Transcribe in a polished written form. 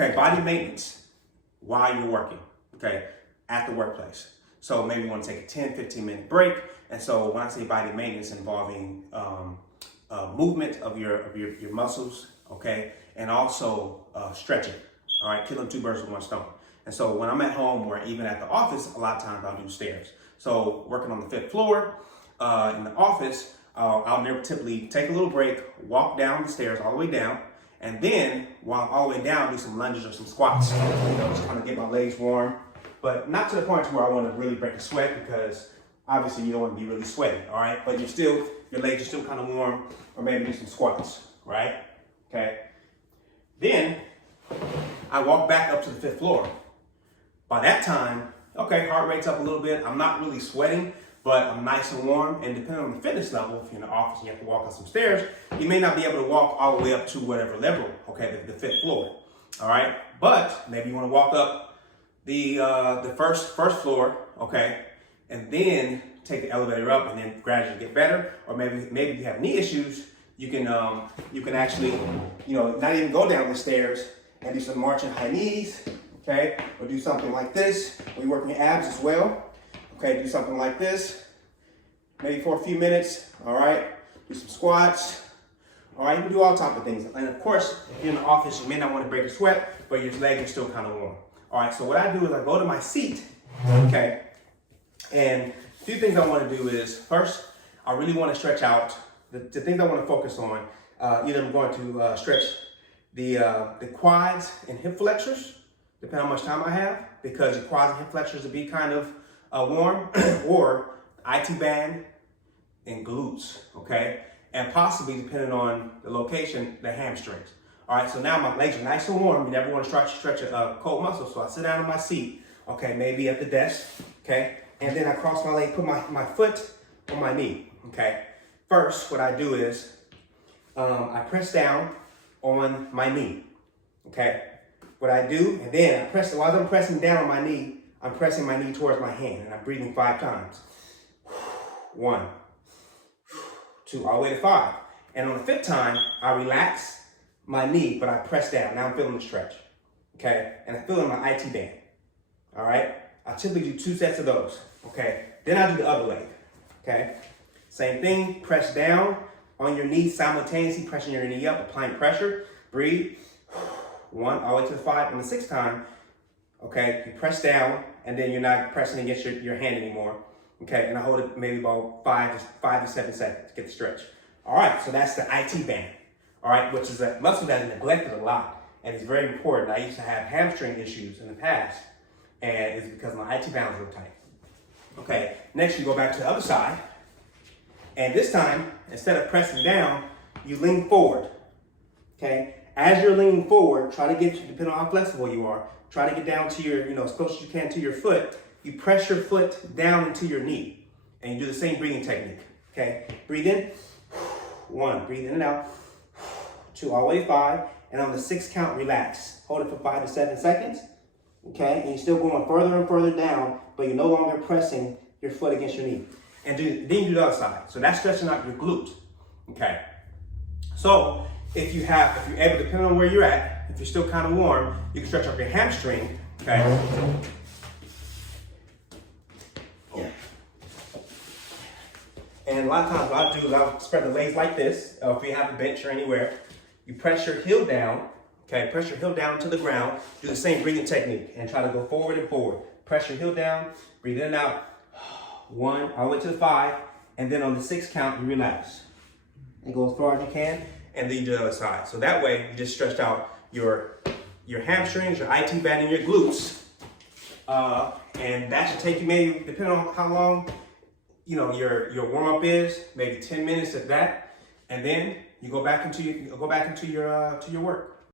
Okay, body maintenance while you're working, okay, at the workplace. So maybe you want to take a 10, 15-minute break. And so when I say body maintenance, involving movement of your muscles, okay, and also stretching, all right, killing two birds with one stone. And so when I'm at home or even at the office, a lot of times I'll do stairs. So working on the 5th floor in the office, I'll never typically take a little break, walk down the stairs all the way down, and then while I'm all the way down, do some lunges or some squats, just kind of get my legs warm, but not to the point where I want to really break a sweat, because obviously you don't want to be really sweaty, all right? But your legs are still kind of warm, or maybe do some squats, right? Okay. Then I walk back up to the 5th floor. By that time, okay, heart rate's up a little bit. I'm not really sweating, but I'm nice and warm. And depending on the fitness level, if you're in the office and you have to walk up some stairs, you may not be able to walk all the way up to whatever level, okay, the 5th floor, all right? But maybe you want to walk up the first floor, okay, and then take the elevator up and then gradually get better. Or maybe you have knee issues, you can actually, not even go down the stairs and do some marching high knees, okay? Or do something like this, where you work your abs as well. Okay, do something like this, maybe for a few minutes, all right? Do some squats, all right? You can do all type of things. And of course, if you're in the office, you may not want to break a sweat, but your legs are still kind of warm. All right, so what I do is I go to my seat, okay? And a few things I want to do is, first, I really want to stretch out. The things I want to focus on, either I'm going to stretch the quads and hip flexors, depending on how much time I have, because your quads and hip flexors will be kind of warm, or IT band and glutes, okay? And possibly, depending on the location, the hamstrings. All right, so now my legs are nice and warm. You never want to stretch a cold muscle, so I sit down on my seat, okay, maybe at the desk, okay? And then I cross my leg, put my foot on my knee, okay? First, what I do is I press down on my knee, okay? What I do, and then I press, while I'm pressing down on my knee, I'm pressing my knee towards my hand, and I'm breathing 5 times. 1, 2, all the way to 5. And on the 5th time, I relax my knee, but I press down. Now I'm feeling the stretch, okay? And I'm feeling my IT band, all right? I typically do 2 sets of those, okay? Then I do the other leg, okay? Same thing, press down on your knee, simultaneously pressing your knee up, applying pressure, breathe. 1, all the way to the 5. On the 6th time, okay, you press down, and then you're not pressing against your hand anymore, okay? And I hold it maybe about 5 to 7 seconds to get the stretch. All right, so that's the IT band, all right, which is a muscle that is neglected a lot, and it's very important. I used to have hamstring issues in the past, and it's because my IT band was real tight. Okay, next you go back to the other side, and this time, instead of pressing down, you lean forward, okay? As you're leaning forward, try to get, depending on how flexible you are, try to get down to your, as close as you can to your foot. You press your foot down into your knee, and you do the same breathing technique, okay? Breathe in, 1, breathe in and out, 2, all the way to 5, and on the 6th count, relax. Hold it for 5 to 7 seconds, okay? And you're still going further and further down, but you're no longer pressing your foot against your knee. And then you do the other side. So that's stretching out your glutes, okay? So if you're able, depending on where you're at, if you're still kind of warm, you can stretch out your hamstring, okay? Yeah. And a lot of times what I do is I'll spread the legs like this. If you have a bench or anywhere, you press your heel down, okay? Press your heel down to the ground. Do the same breathing technique and try to go forward and forward. Press your heel down, breathe in and out. 1, all the way to the 5, and then on the 6th count, you relax. And go as far as you can, and then you do the other side. So that way, you just stretched out your hamstrings, your IT band, and your glutes. And that should take you maybe, depending on how long, your warm-up is, maybe 10 minutes at that. And then you go back into your work.